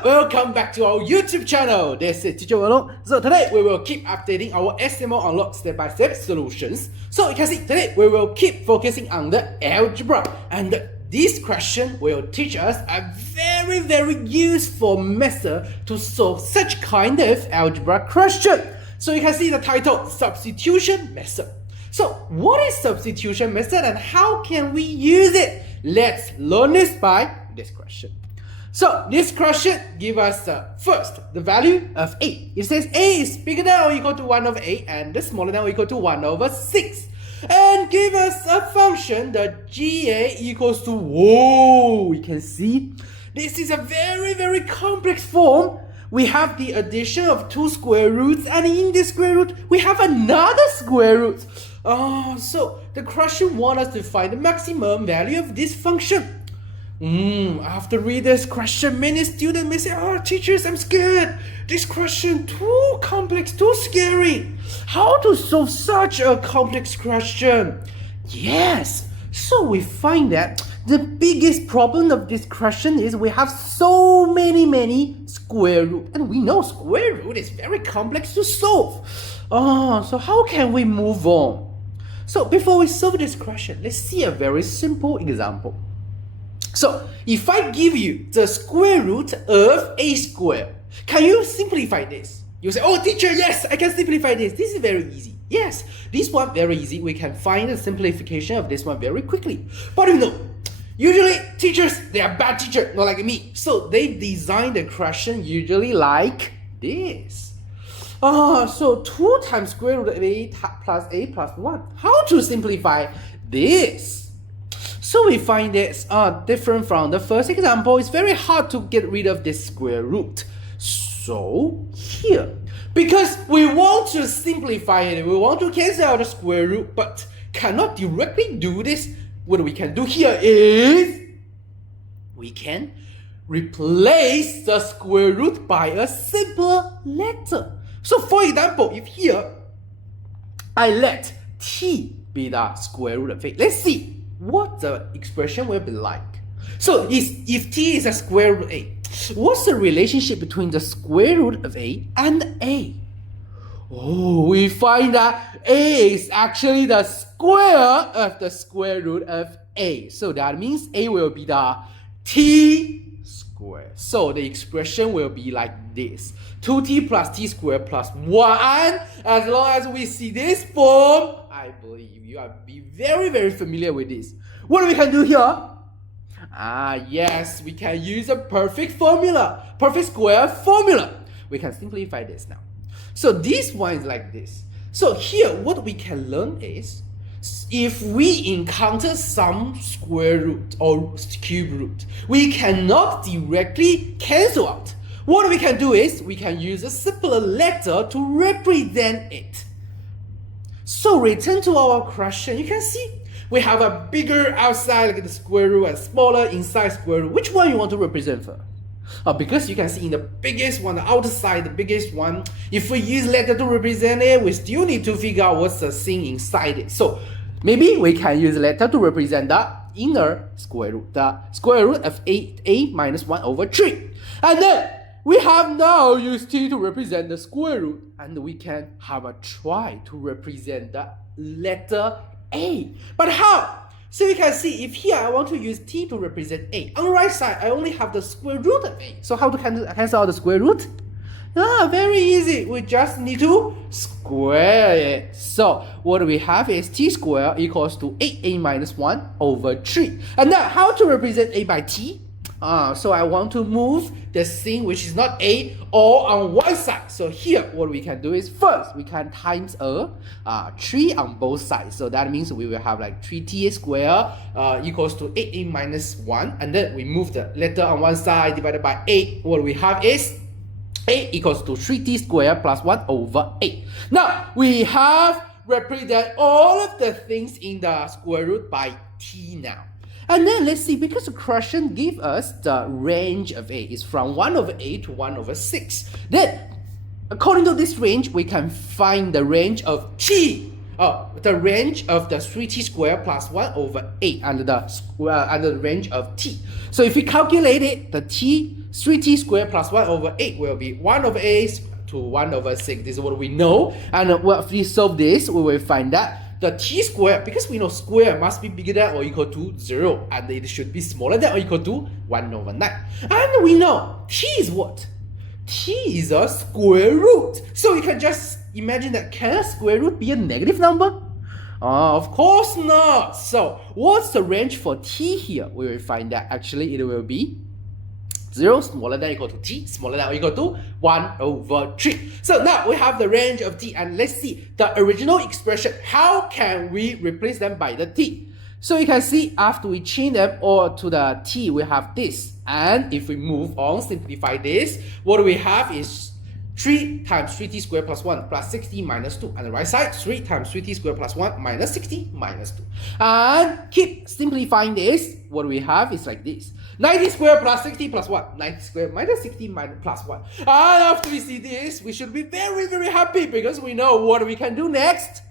up? Welcome back to our YouTube channel. This is Teacher Wano. So today we will keep updating our SMO Unlocked step-by-step solutions. So you can see today we will keep focusing on the algebra, and this question will teach us a very useful method to solve such kind of algebra question. So you can see the title, Substitution Method. So what is substitution method and how can we use it? Let's learn this by this question. So this question gives us first the value of a. It says a is bigger than or equal to 1 over 8 and smaller than or equal to 1 over 6. And give us a function that GA equals to, whoa, you can see this is a very complex form. We have the addition of two square roots, and in this square root we have another square root. So the question wants us to find the maximum value of this function. After read this question, many students may say, "Oh, teachers, I'm scared. This question too complex, too scary. How to solve such a complex question?" Yes. So we find that the biggest problem of this question is we have so many square root, and we know square root is very complex to solve. So how can we move on? So before we solve this question, let's see a very simple example. So if I give you the square root of a square, can you simplify this? You say, "Oh teacher, yes, I can simplify this. This is very easy." Yes, this one very easy. We can find the simplification of this one very quickly. But you know, usually teachers, they are bad teachers, not like me. So they design the question usually like this. So 2 times square root of a plus 1. How to simplify this? So we find this different from the first example. It's very hard to get rid of this square root. So here, because we want to simplify it, we want to cancel out the square root, but cannot directly do this, what we can do here is we can replace the square root by a simpler letter. So for example, if here I let t be the square root of 8, let's see what the expression will be like. So if t is a square root of 8, what's the relationship between the square root of a and a? We find that a is actually the square of the square root of a. So that means a will be the t squared. So the expression will be like this. 2t plus t squared plus 1. As long as we see this form, I believe you are very familiar with this. What we can do here? Yes, we can use a perfect square formula. We can simplify this now. So this one is like this. So here, what we can learn is, if we encounter some square root or cube root, we cannot directly cancel out. What we can do is, we can use a simpler letter to represent it. So return to our question, you can see we have a bigger outside like the square root and smaller inside square root. Which one you want to represent first? Because you can see in the biggest one, the outside, the biggest one, if we use letter to represent it, we still need to figure out what's the thing inside it. So maybe we can use letter to represent the inner square root, the square root of a minus 1 over 3. And then we have now used t to represent the square root, and we can have a try to represent the letter a. But how? So you can see, if here I want to use t to represent a, on the right side I only have the square root of a. So how to cancel out the square root? Very easy. We just need to square it. So what we have is t squared equals to 8a minus 1 over 3. And now how to represent a by t? So I want to move the thing which is not a all on one side. So here what we can do is, first we can times 3 on both sides. So that means we will have like 3t squared equals to 8a minus 1. And then we move the letter on one side divided by 8. What we have is a equals to 3t squared plus 1 over 8. Now we have represented all of the things in the square root by t now. And then let's see, because the question gives us the range of a is from 1 over 8 to 1 over 6. Then, according to this range, we can find the range of t the range of the 3t squared plus 1 over 8 under the range of t. So if we calculate it, the 3t squared plus 1 over 8 will be 1 over 8 to 1 over 6. This is what we know. And if we solve this, we will find that the t squared, because we know square must be bigger than or equal to 0, and it should be smaller than or equal to 1 over 9. And we know t is what? T is a square root. So you can just imagine that, can a square root be a negative number? Of course not. So what's the range for t here? We will find that actually it will be 0 smaller than or equal to t, smaller than or equal to 1 over 3. So now we have the range of t, and let's see the original expression. How can we replace them by the t? So you can see after we change them all to the t, we have this. And if we move on, simplify this, what we have is 3 times 3t squared plus 1 plus 6t minus 2. And the right side, 3 times 3t squared plus 1 minus 6t minus 2. And keep simplifying this. What we have is like this. 90 squared plus 60 plus 1. 90 squared minus 60 minus plus 1. And after we see this, we should be very, very happy because we know what we can do next.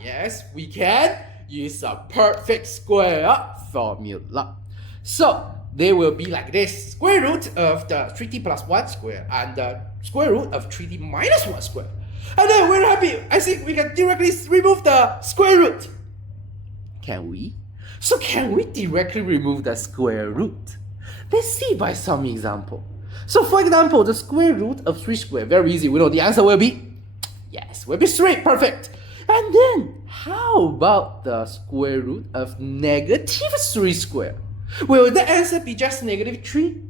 Yes, we can use a perfect square formula. So they will be like this. Square root of the 3t plus 1 square and the square root of 3t minus 1 square. And then we're happy. I think we can directly remove the square root. Can we? So can we directly remove the square root? Let's see by some example. So for example, the square root of 3 square, very easy. We know the answer will be, yes, will be 3, perfect. And then, how about the square root of negative 3 square? Will the answer be just negative 3?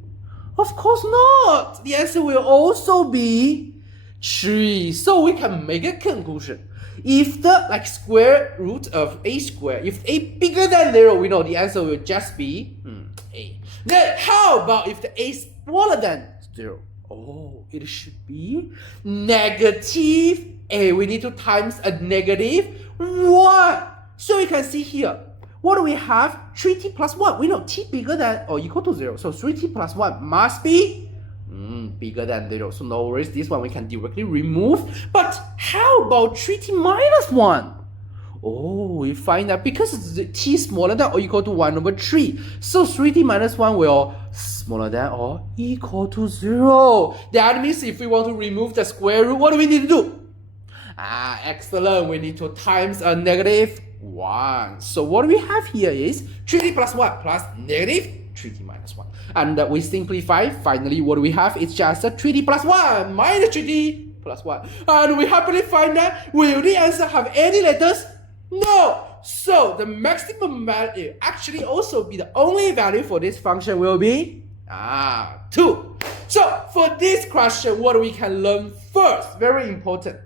Of course not. The answer will also be 3. So we can make a conclusion. If the square root of a square, if a bigger than 0, we know the answer will just be a. Then how about if the a is smaller than 0? Oh, it should be negative a. We need to times a negative 1. So you can see here, what do we have? 3t plus 1. We know t bigger than or equal to 0. So 3t plus 1 must be bigger than 0. So no worries, this one we can directly remove. But how about 3t minus 1? Oh, we find that because t is smaller than or equal to 1 over 3. So 3t minus 1 will smaller than or equal to 0. That means if we want to remove the square root, what do we need to do? Excellent. We need to times a negative 1. So what we have here is 3t plus 1 plus negative 3t minus 1. And we simplify. Finally, what we have is just a 3t plus 1 minus 3t plus 1. And we happily find that, will the answer have any letters? No! So the maximum value actually also be the only value for this function will be 2. So for this question, what we can learn first, very important.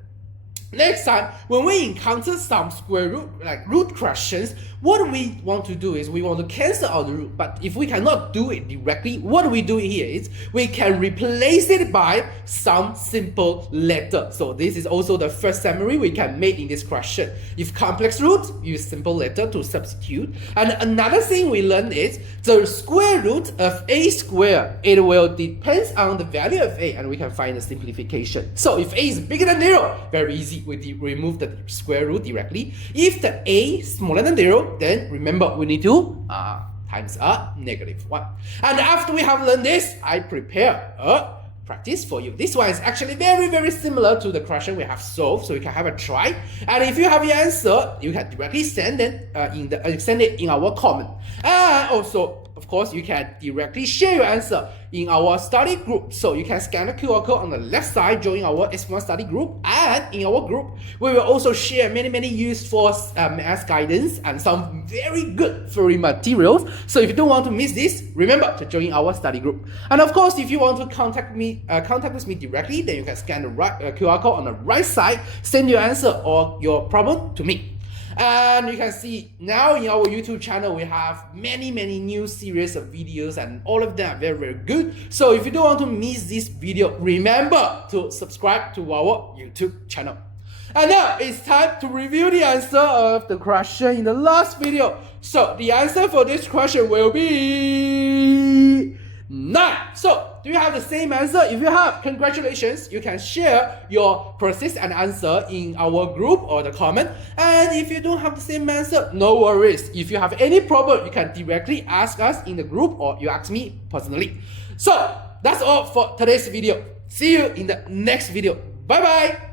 Next time, when we encounter some square root, root questions, what we want to do is we want to cancel out the root. But if we cannot do it directly, what we do here is we can replace it by some simple letter. So this is also the first summary we can make in this question. If complex root, use simple letter to substitute. And another thing we learned is the square root of a square. It will depend on the value of a, and we can find a simplification. So if a is bigger than 0, very easy. We remove the square root directly. If the a is smaller than 0, then remember we need to times a negative 1. And after we have learned this, I prepare a practice for you. This one is actually very, very similar to the question we have solved, so you can have a try. And if you have your answer, you can directly send it send it in our comment. And also, of course, you can directly share your answer in our study group. So you can scan the QR code on the left side, join our SMO study group, and in our group, we will also share many useful math guidance and some very good free materials. So if you don't want to miss this, remember to join our study group. And of course, if you want to contact with me directly, then you can scan the QR code on the right side, send your answer or your problem to me. And you can see now in our YouTube channel, we have many new series of videos, and all of them are very good. So if you don't want to miss this video, remember to subscribe to our YouTube channel. And now it's time to review the answer of the question in the last video. So the answer for this question will be 9. So, do you have the same answer? If you have, congratulations. You can share your process and answer in our group or the comment. And if you don't have the same answer, no worries. If you have any problem, you can directly ask us in the group or you ask me personally. So, that's all for today's video. See you in the next video. Bye bye.